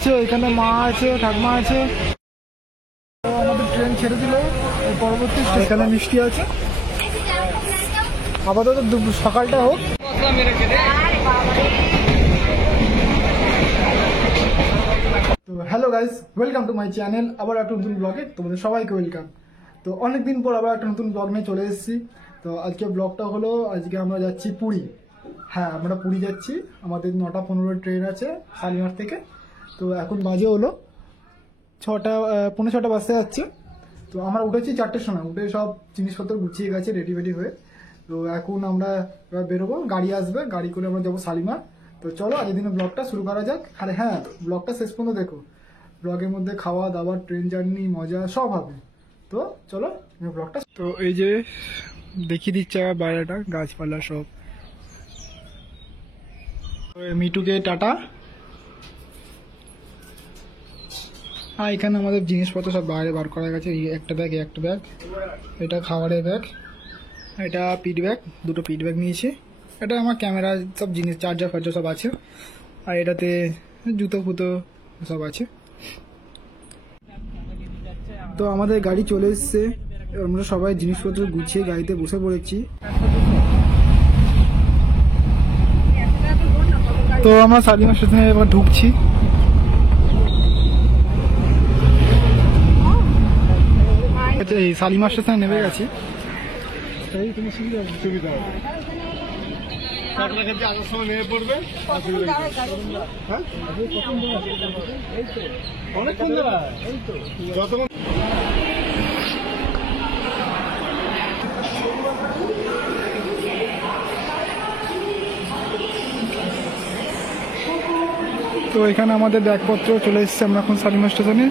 আছে, এখানে মা আছে, ঠাকুমা আছে। আমাদের ট্রেন ছেড়ে দিল পরবর্তী এখানে মিষ্টি আছে। আপাতত সকালটা হোক। তো hello guys, welcome to my channel. আবার একটা নতুন ব্লগে তোমাদের সবাইকে ওয়েলকাম। তো অনেকদিন পর আবার একটা নতুন ব্লগ নিয়ে চলে এসেছি। তো আজকে ব্লগটা হলো, আজকে আমরা যাচ্ছি পুরী। হ্যাঁ, আমরা পুরী যাচ্ছি। আমাদের 9:15 ট্রেন আছে শালিমার থেকে। তো এখন বাজে হলো 6টা, 5:45 বাজতে যাচ্ছে। তো আমরা উঠেছি 4টের সময়, উঠে সব জিনিসপত্র গুছিয়ে গেছে রেডি ফেডি হয়ে। তো এখন আমরা এবার বেরোবো, গাড়ি আসবে, গাড়ি করে আমরা যাবো শালিমার। তো চলো আজকের দিনে ব্লগটা শুরু করা যাক। আরে হ্যাঁ, ব্লগটা শেষ পর্যন্ত দেখো, ব্লগের মধ্যে খাওয়া দাওয়া, ট্রেন জার্নি, মজা সব হবে। তো চলো ব্লগটা। তো এই যে দেখিয়ে দিচ্ছে বাইরেটা, গাছপালা সব। মিটুকে টাটা। হ্যাঁ, এখানে আমাদের জিনিসপত্র সব বাইরে বার করা গেছে। এই একটা ব্যাগ, একটা ব্যাগ, এটা খাবারের ব্যাগ, এটা পিট ব্যাগ, দুটো পিট ব্যাগ নিয়েছি। এটা আমার ক্যামেরা সব জিনিস, চার্জার ফার্জার সব আছে। আর এটাতে জুতো ফুতো সব আছে। তো আমাদের গাড়ি চলে এসছে, আমরা সবাই জিনিসপত্র গুছিয়ে গাড়িতে বসে পড়েছি। তো আমরা শালিমার স্টেশনে এবার ঢুকছি। এই শালিমার স্টেশনে নেমে গেছি। সুবিধা হবে, অনেকক্ষণ ধরা। তো এখানে আমাদের ব্যাগপত্র চলে এসেছে। আমরা এখন শালিমার স্টেশনে।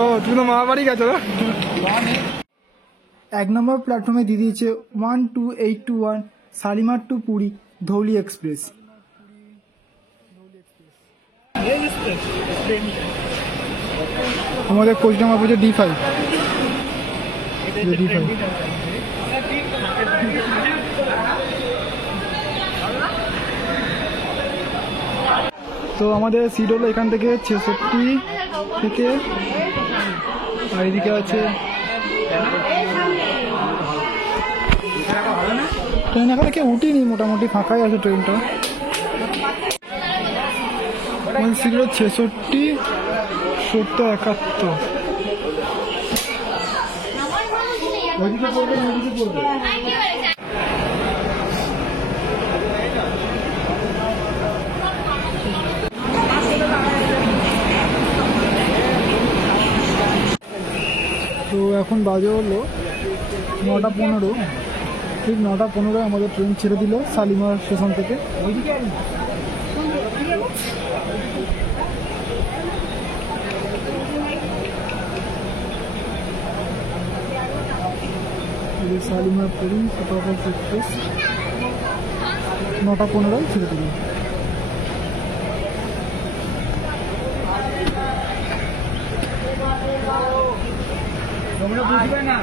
ও, তুমি তো মামা বাড়ি গেছো না? 1 নম্বর প্ল্যাটফর্মে দিয়ে দিয়েছে 12821 শালিমার টু পুরী ধৌলি এক্সপ্রেস। আমাদের কোচ নাম্বার পড়ছে D5। তো আমাদের সিট হলো এখান থেকে 66 থেকে, আর এদিকে আছে ট্রেন। এখানে কেউ উঠিনি, মোটামুটি ফাঁকাই আছে ট্রেনটা। আমাদের সিট হলো 66, 70, 71। ওইদিকে পড়বে, ওইদিকে পড়বে। তো এখন বাজে হলো 9:15। ঠিক 9:15 আমাদের ট্রেন ছেড়ে দিল শালিমার স্টেশন থেকে। শালিমার পুরী সুপারফাস্ট এক্সপ্রেস 9:15 ছেড়ে দিল। তোমরা বুঝবে না,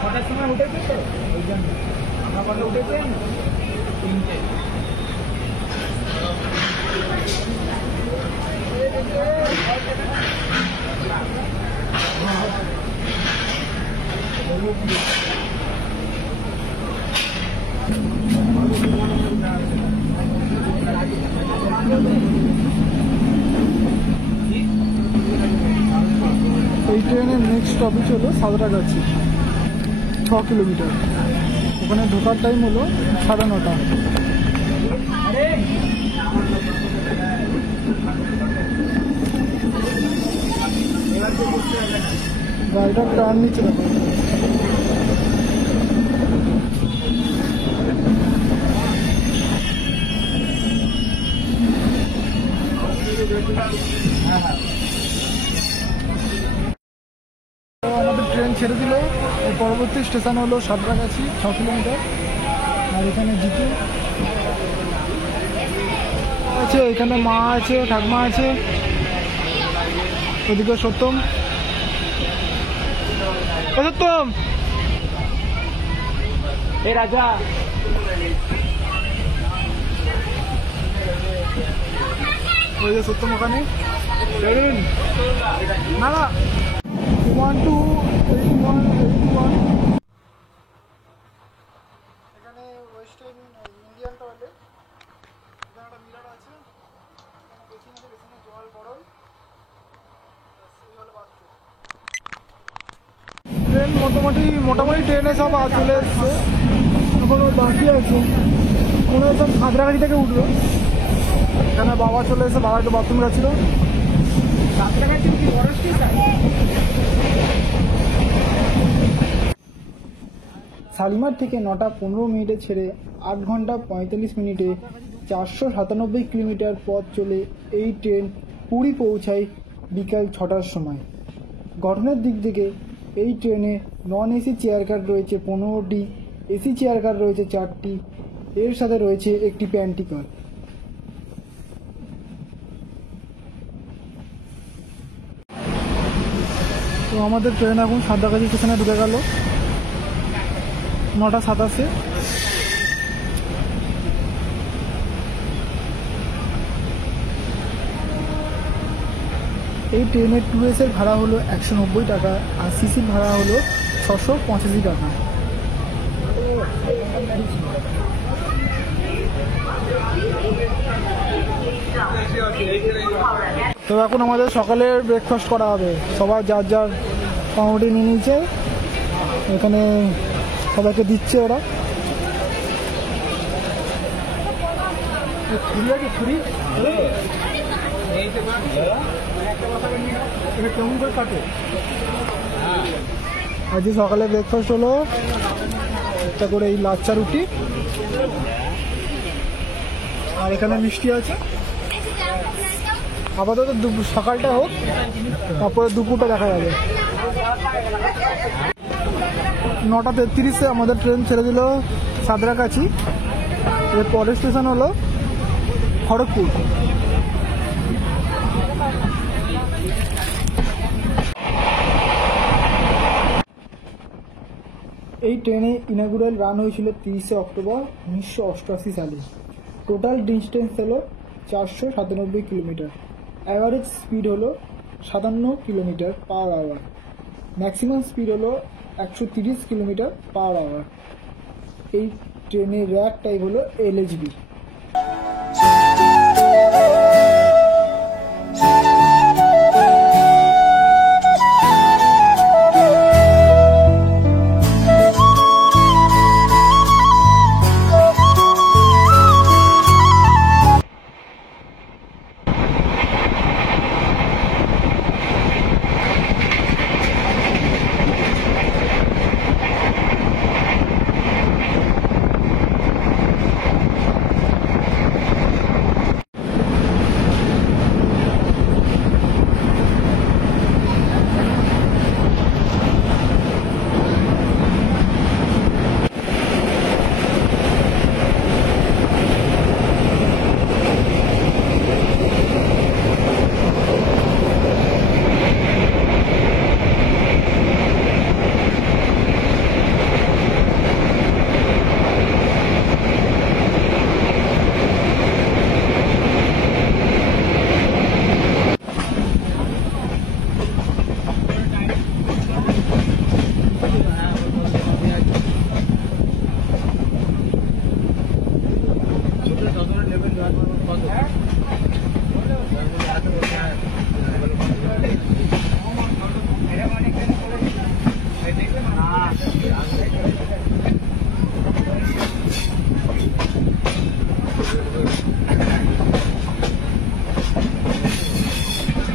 6টার সময় উঠেছি তো, ওই জন্য আমরা কত উঠেছেন 3টে। এই ট্রেনের নেক্সট স্টপেজ হলো সাঁতরাগাছি, 6 কিলোমিটার। ওখানে ঢোকার টাইম হলো 9:30। গাড়িটা টার্ন নিচ্ছে দেখো। আমাদের ট্রেন ছেড়ে দিল। পরবর্তী স্টেশন হলো সাঁতরাগাছি, 6 কিলোমিটার। আর এখানে জিতু আছে, এখানে মা আছে, ঠাকুমা আছে, ওদিকে সত্যম। সত্যম ए राजा ওই যে সত্যম ওখানে না না 1281 এখানে ওয়েস্টার্ন ইন্ডিয়ান টয়লেট, এখানে একটা মিরর আছে, বেসিন আছে, বেসিনে জল গরম, এই হলো বাথরুম। ট্রেন মোটামুটি ট্রেনে সব চলে এসছে, এখন বাকি আছে মনে হয় সব সাঁতরাগাছি থেকে উঠবে। এখানে বাবা চলে এসে, বাবা একটু বাথরুম গেছিল। শালিমার থেকে 9টা 15 মিনিটে ছেড়ে 8 ঘন্টা 45 মিনিটে 497 কিলোমিটার পথ চলে এই ট্রেন পুরী পৌঁছায় বিকাল 6টার সময়। গঠনের দিক থেকে এই ট্রেনে নন এসি চেয়ার কার রয়েছে 15টি, এসি চেয়ার কার রয়েছে 4টি, এর সাথে রয়েছে একটি প্যান্টি কার। তো আমাদের ট্রেন এখন সাঁতরাগাছি স্টেশনে ঢুকে গেল 9টা 27-এ। এই ট্রেনের 2S-এর ভাড়া হলো 190 টাকা আর সিসির ভাড়া হলো 685 টাকা। তো এখন আমাদের সকালের ব্রেকফাস্ট করা হবে, সবাই যার যার পাউরুটি নিয়ে নিয়েছে, এখানে সবাইকে দিচ্ছে ওরা। আজকে সকালে ব্রেকফাস্ট হলো একটা করে এই লাচ্চা রুটি, আর এখানে মিষ্টি আছে। আপাতত সকালটা হোক, তারপরে দুপুরটা দেখা যাবে। 9টা 33-এ আমাদের ট্রেন ছেড়ে দিল সাঁতরাগাছি। এর পরের স্টেশন হলো খড়গপুর। এই ট্রেনে ইনাগুরাল রান হয়েছিল 30শে অক্টোবর 1988 সালে। টোটাল ডিস্টেন্স হলো 497 কিলোমিটার। অ্যাভারেজ স্পিড হলো 57 kilometre per hour. Maximum speed হলো 130 কিলোমিটার পার আওয়ার। এই ট্রেনের র্যাক টাইপ হলো LHB।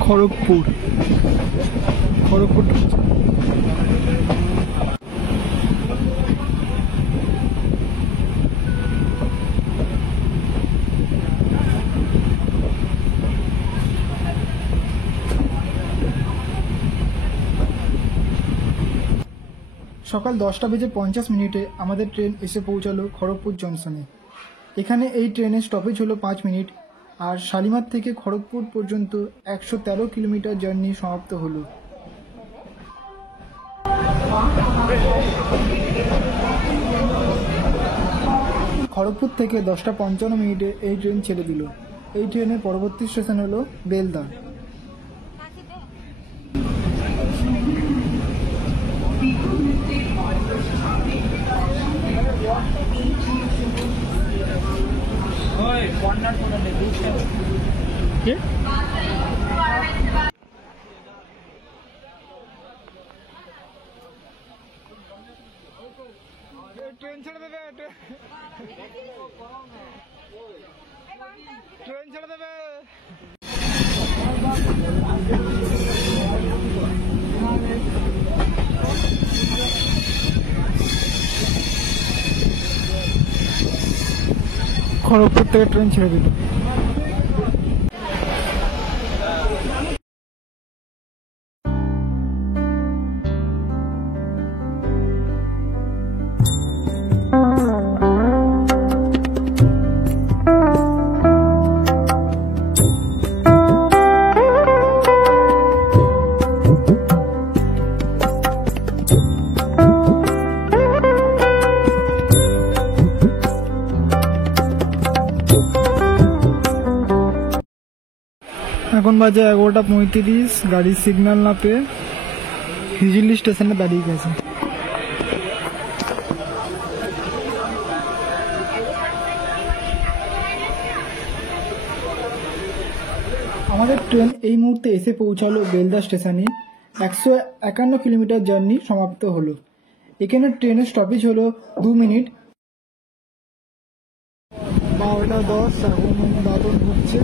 খড়গপুর সকাল 10:50 আমাদের ট্রেন এসে পৌঁছালো খড়গপুর জংশনে। এখানে এই ট্রেনের স্টপেজ হলো 5 মিনিট আর শালিমার থেকে খড়গপুর পর্যন্ত 113 কিলোমিটার জার্নি সমাপ্ত হলো। খড়গপুর থেকে 10:55 এই ট্রেন ছেড়ে দিল। এই ট্রেনের পরবর্তী স্টেশন হলো বেলদা। ট্রেন ছেড়ে দেবে, ট্রেন ছেড়ে দেবে। খড়গপুর থেকে ট্রেন ছেড়ে দিল। এখন বাজে 11:35। গাড়ির সিগন্যাল না পেয়ে হিজিলি স্টেশনে দাঁড়িয়ে গেছে। আমাদের ট্রেন এই মুহূর্তে এসে পৌঁছালো বেলদা স্টেশনে। 151 কিলোমিটার জার্নি সমাপ্ত হলো। এখানে ট্রেনের স্টপেজ হলো 2 মিনিট। 12:10 এখন দাদন ঢুকছে।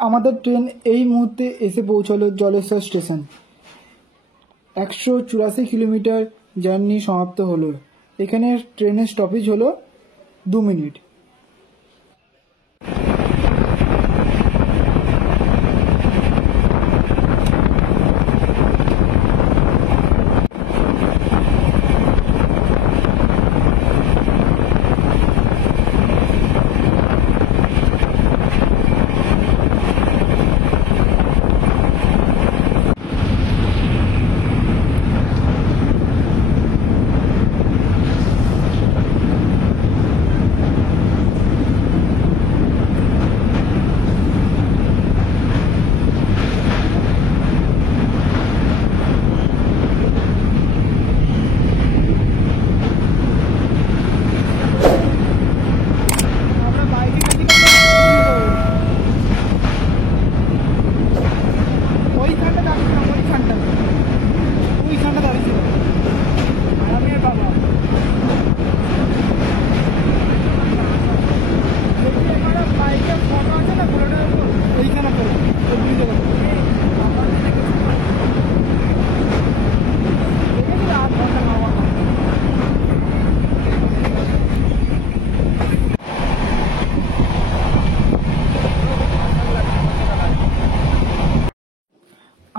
আমাদের ট্রেন এই মুহূর্তে এসে পৌঁছালো জলেশ্বর স্টেশন। 184 কিলোমিটার জার্নি সমাপ্ত হলো। এখানে ট্রেনের স্টপেজ হলো 2 মিনিট।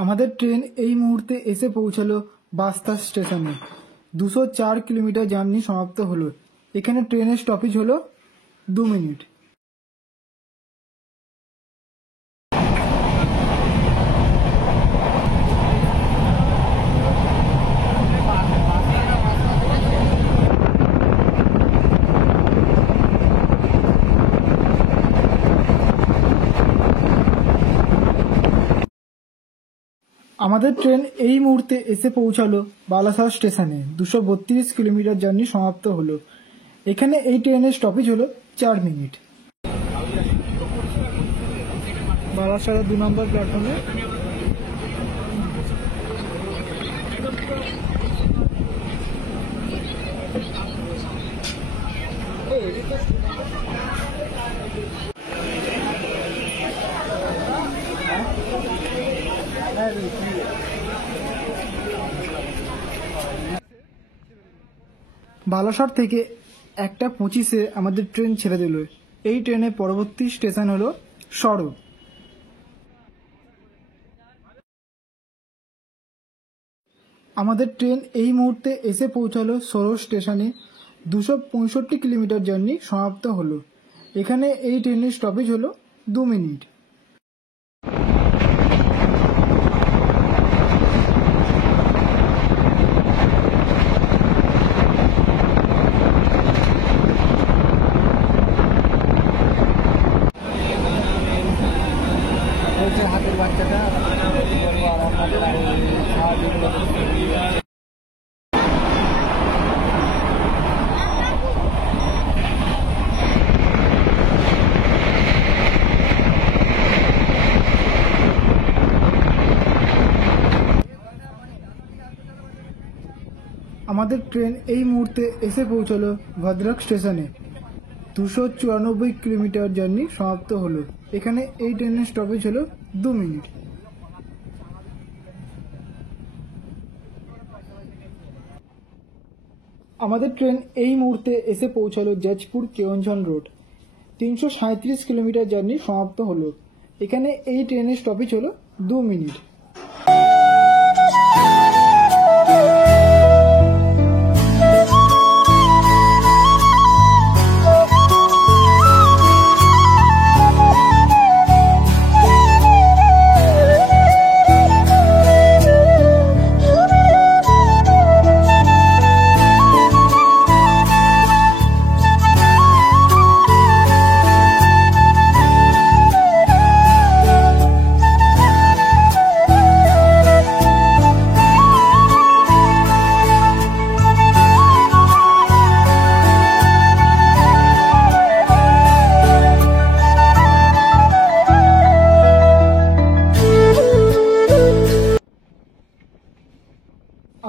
আমাদের ট্রেন এই মুহূর্তে এসে পৌঁছালো বাস্তা স্টেশনে। 204 কিলোমিটার জার্নি সমাপ্ত হলো। এখানে ট্রেনের স্টপেজ হলো 2 মিনিট। আমাদের ট্রেন এই মুহূর্তে এসে পৌঁছালো বালাসর স্টেশনে। 232 কিলোমিটার জার্নি সমাপ্ত হলো। এখানে এই ট্রেনের স্টপেজ হলো 4 মিনিট। বালাসরের 2 নম্বর প্ল্যাটফর্মে বালাসর থেকে 1:25 আমাদের ট্রেন ছেড়ে দিল। এই ট্রেনের পরবর্তী স্টেশন হলো সড়ক। আমাদের ট্রেন এই মুহূর্তে এসে পৌঁছালো সরো স্টেশনে। 265 কিলোমিটার জার্নি সমাপ্ত হলো। এখানে এই ট্রেনের স্টপেজ হলো 2 মিনিট। হাতের বাচ্চাটা আমাদের ট্রেন এই মুহূর্তে এসে পৌঁছলো ভদ্রক স্টেশনে। 294 কিলোমিটার জার্নি সমাপ্ত হলো। এখানে এই ট্রেনের স্টপেজ হলো 2 মিনিট। আমাদের ট্রেন এই মুহূর্তে এসে পৌঁছালো Jajpur Keonjhar road. 337 kilometre journey সমাপ্ত হলো। এখানে এই ট্রেনের স্টপেজ হলো 2 মিনিট।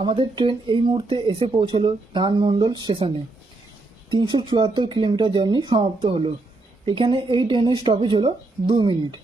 আমাদের ট্রেন এই মুহূর্তে এসে পৌঁছলো ধানমন্ডল স্টেশনে। 374 কিলোমিটার জার্নি সমাপ্ত হলো। এখানে এই ট্রেনের স্টপেজ হলো 2 মিনিট।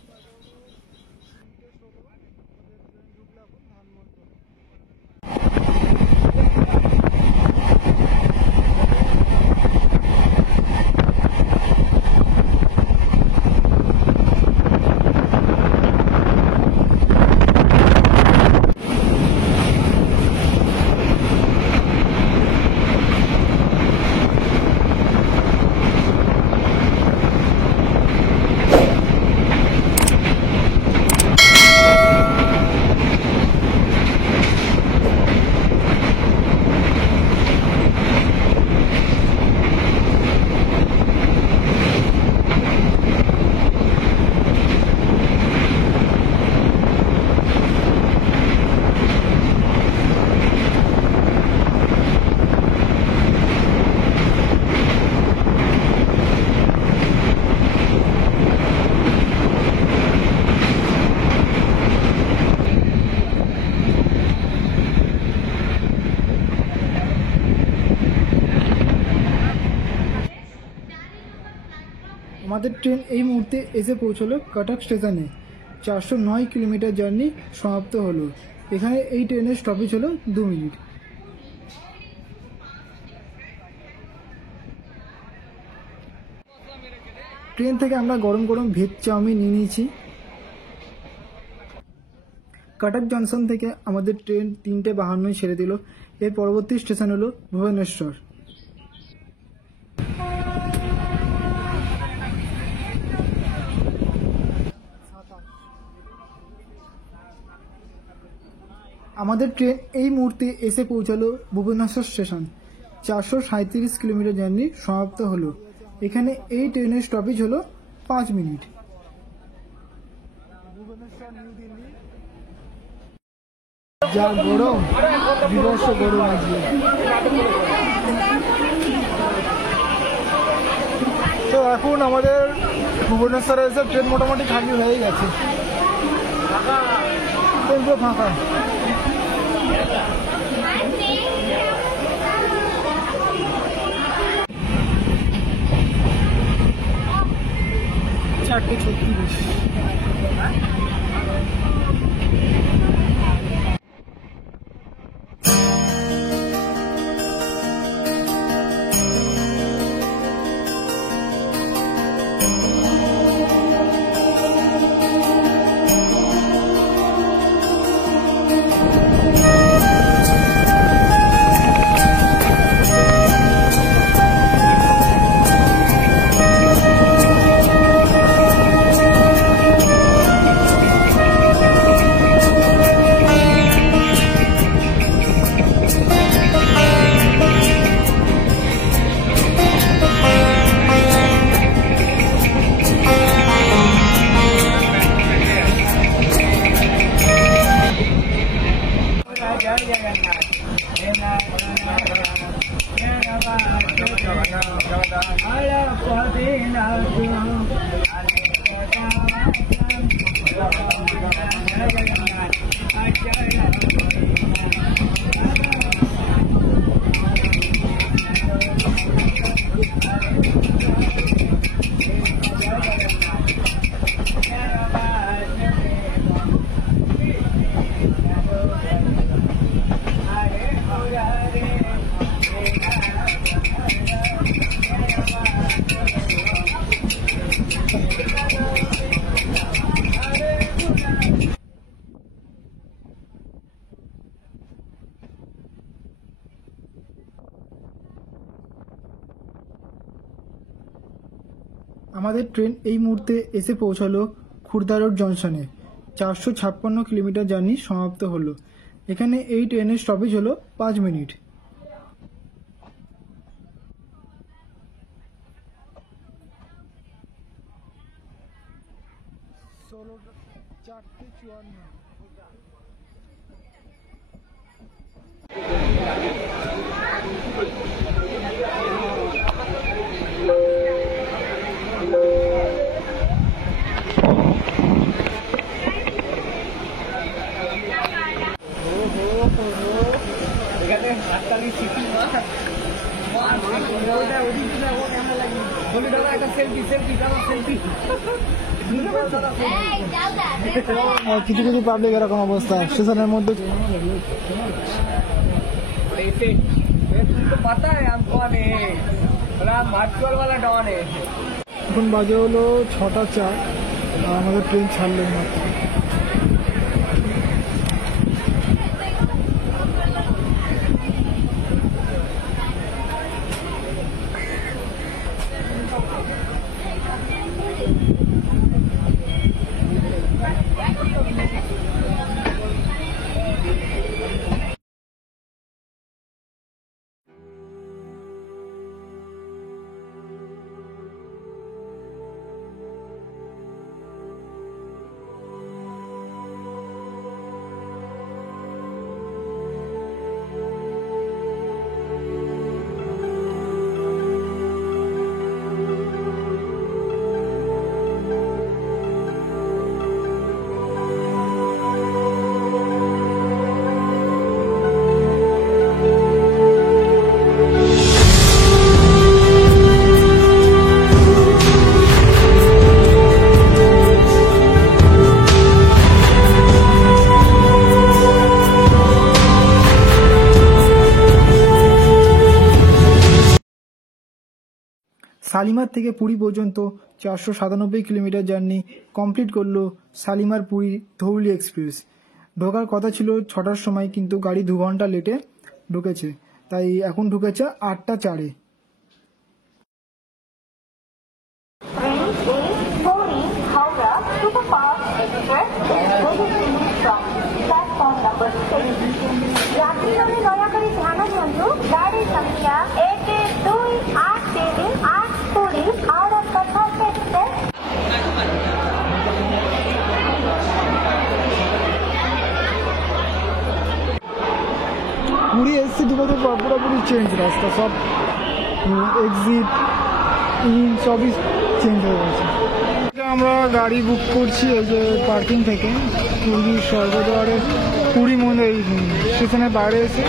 আমাদের ট্রেন এই মুহূর্তে এসে পৌঁছলো কটক স্টেশনে। 409 কিলোমিটার জার্নি সমাপ্ত হলো। এখানে এই ট্রেনের স্টপেজ হলো 2 মিনিট। ট্রেন থেকে আমরা গরম গরম ভেজ চাউমিন নিয়ে নিয়েছি। কটক জংশন থেকে আমাদের ট্রেন 3:52 ছেড়ে দিল। এর পরবর্তী স্টেশন হলো ভুবনেশ্বর। আমাদের ট্রেন এই মুহূর্তে এসে পৌঁছালো ভুবনেশ্বর স্টেশন। 437 কিলোমিটার জার্নি সমাপ্ত হলো। এখানে এই ট্রেনের স্টপেজ হলো 5 মিনিট। যা গরম, বিভৎস গরম আজকে। তো এখন আমাদের ভুবনেশ্বরে এসে ট্রেন মোটামুটি খালি হয়ে গেছে, ট্রেন পুরো ফাঁকা। চারটে 36। আমাদের ট্রেন এই মুহূর্তে এসে পৌঁছালো খুরদা রোড জংশনে। 456 কিলোমিটার জার্নি সমাপ্ত হলো। এখানে এই ট্রেনের স্টপেজ হলো 5 মিনিট। কিছু কিছু পাবলিক এরকম অবস্থা স্টেশনের মধ্যে। এখন বাজে হলো 6:04 আর আমাদের ট্রেন ছাড়লেন মাত্র। শালিমার থেকে পুরী পর্যন্ত 497 কিলোমিটার জার্নি কমপ্লিট করলো শালিমার পুরী ধৌলি এক্সপ্রেস। ঢোকার কথা ছিল 6টার সময়, কিন্তু গাড়ি 2 ঘন্টা লেটে ঢুকেছে, তাই এখন ঢুকেছে 8:04-এ। যাত্রীগণের দয়া করে ধ্যান দিଅନ୍ତୁ ଗାଡ଼ି ସଂଖ୍ୟା 12838 ପୁରୀ ହାଓଡ଼ା କଟକ ଏକ୍ସପ୍ରେସ। পুরী এসছি দুটোতে পুরোপুরি চেঞ্জ, রাস্তা সব এক্সিট ইন সবই চেঞ্জ হয়ে গেছে। আমরা গাড়ি বুক করছি এই যে পার্কিং থেকে পুরী স্বর্গদ্বারে পুরী মন্দির স্টেশনের বাইরে এসে।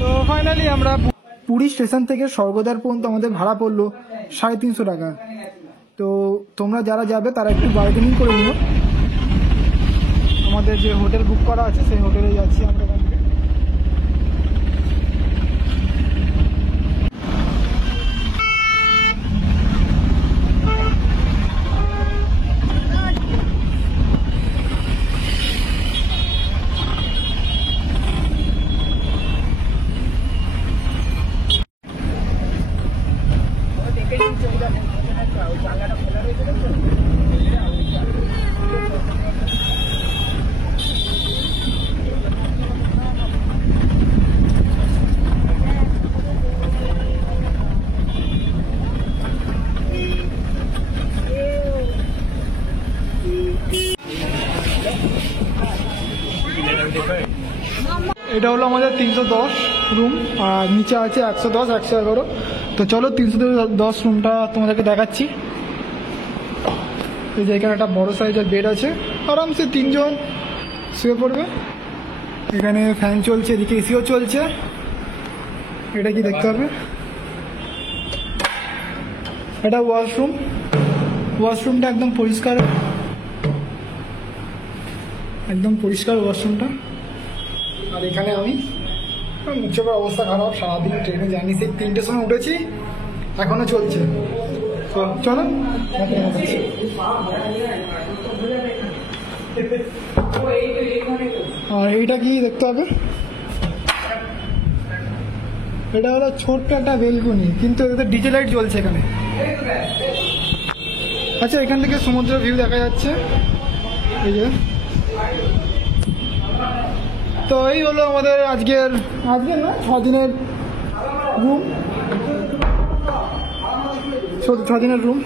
তো ফাইনালি আমরা পুরী স্টেশন থেকে স্বর্গদ্বার পর্যন্ত আমাদের ভাড়া পড়লো 350 টাকা। তো তোমরা যারা যাবে তারা একটু বার্গেনিং করে নিও। আমাদের যে হোটেল বুক করা আছে সেই হোটেলে যাচ্ছি আমরা। এটা হলো আমাদের 310 রুম, আর নিচে আছে 110, 111। তো চলো 310 রুমটা তোমাদেরকে দেখাচ্ছি। এই যে এখানে একটা বড় সাইজের বেড আছে, আরামসে 3 জন শুয়ে পড়বে। এখানে ফ্যান চলছে, এদিকে এসিও চলছে। এটা কি দেখতে হবে, এটা ওয়াশরুম। ওয়াশরুমটা একদম পরিষ্কার, একদম পরিষ্কার ওয়াশরুমটা। আর এখানে আমি মুখের অবস্থা খারাপ, সারাদিন ট্রেনে জার্নি, সেই 3টের সময় উঠেছি, এখনো চলছে। চলো। আর এইটা কি দেখতে হবে, এটা হলো ছোট্ট একটা বেলকুনি, কিন্তু এটাতে ডিজে লাইট জ্বলছে এখানে। আচ্ছা, এখান থেকে সমুদ্র ভিউ দেখা যাচ্ছে, এই যে। তো এই হলো আমাদের আজকের না 6 দিনের রুম, 6 দিনের রুম।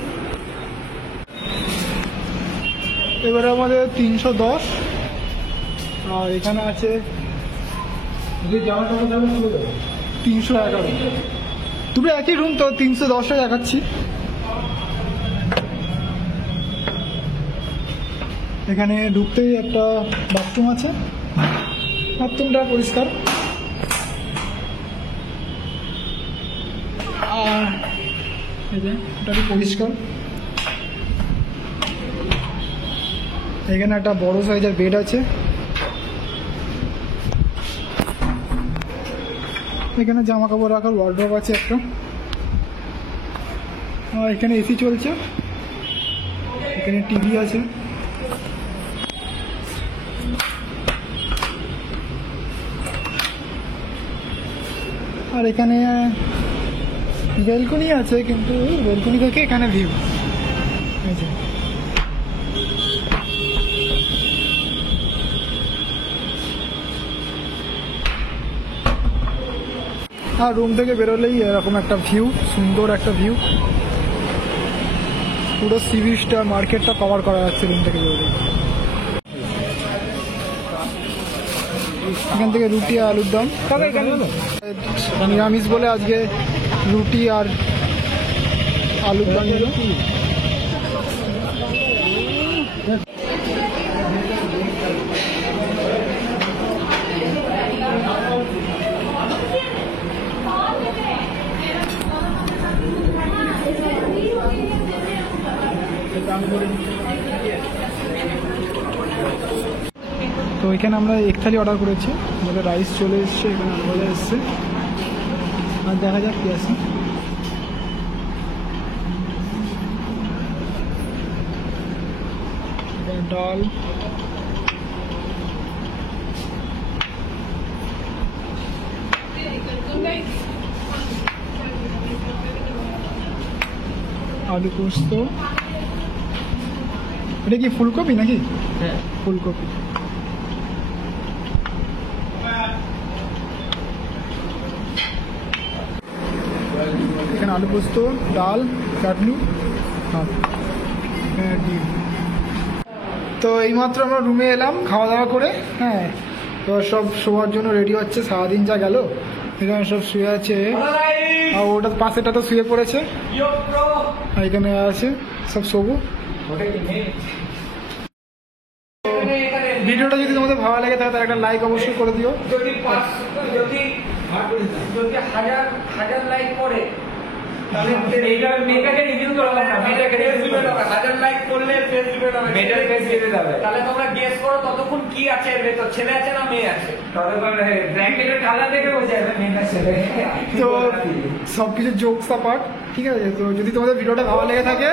এবারে আমাদের 310, আর এখানে আছে 311। দুটো একই রুম, তো 310 দেখাচ্ছি। এখানে ঢুকতেই একটা বাথরুম আছে, বাথরুমটা পরিষ্কার। আর এই যে এটা কি পরিষ্কার। এখানে একটা বড় সাইজের বেড আছে। এখানে জামা কাপড় রাখার ওয়ার্ড্রপ আছে একটা। আর এখানে এসি চলছে, এখানে টিভি আছে। আর এখানে বেলকনি আছে, কিন্তু বেলকনি থেকে এখানে ভিউ। আর রুম থেকে বেরোলেই এরকম একটা ভিউ, সুন্দর একটা ভিউ, পুরো সি বিচটা, মার্কেটটা কভার করা যাচ্ছে রুম থেকে বেরোলেই। এখান থেকে রুটি আর আলুর দম, নিরামিষ বলে আজকে রুটি আর আলুর দম দিল। তো এখানে আমরা এক থালি অর্ডার করেছি, আমাদের রাইস চলে এসছে, এখানে চলে এসছে। আর দেখা যাক কি আছে। ডাল, আলু পোস্ত। এটা কি ফুলকপি নাকি? হ্যাঁ, ফুলকপি। এখানে আলু পোস্ত, ডাল, চাটনি, ডিম। তো এইমাত্র আমরা রুমে এলাম খাওয়া দাওয়া করে। হ্যাঁ, তো সব শোয়ার জন্য রেডি হচ্ছে। সারাদিন যা গেল, এখানে সব শুয়ে আছে। আর ওটার পাশেটা তো শুয়ে পড়েছে, আর এখানে আছে সব শোবো। ভিডিওটা যদি তোমাদের ভালো লাগে তাহলে একটা লাইক অবশ্যই করে দিও। যদি 1000 লাইক করে তাহলে এইটা মেয়েটাকে রিভিউ করা হবে না, মেয়েটাকে রিভিউ করা হবে। 1000 লাইক করলে ফেস রিভিউ হবে, মেয়েটার ফেস রিভিউ হবে। তাহলে তোমরা গেস করো ততক্ষণ কি আছে এর ভেতর, ছেলে আছে না মেয়ে আছে। ততক্ষণ ব্র্যাকেটের কালার দেখে বোঝা যাবে মেয়েটা ছেলে। তো সবকিছু জোকস পার্ট, ঠিক আছে। তো যদি তোমাদের ভিডিওটা ভালো লেগে থাকে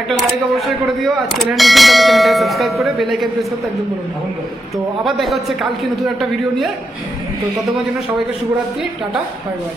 একটা লাইক অবশ্যই করে দিও। আর চ্যানেল নতুন, তাহলে চ্যানেলটাকে সাবস্ক্রাইব করে বেল আইকন প্রেস করতে একদম বলুন। তো আবার দেখা হচ্ছে কালকে নতুন একটা ভিডিও নিয়ে। তো ততক্ষণের জন্য সবাইকে শুভরাত্রি, টাটা, বাই বাই।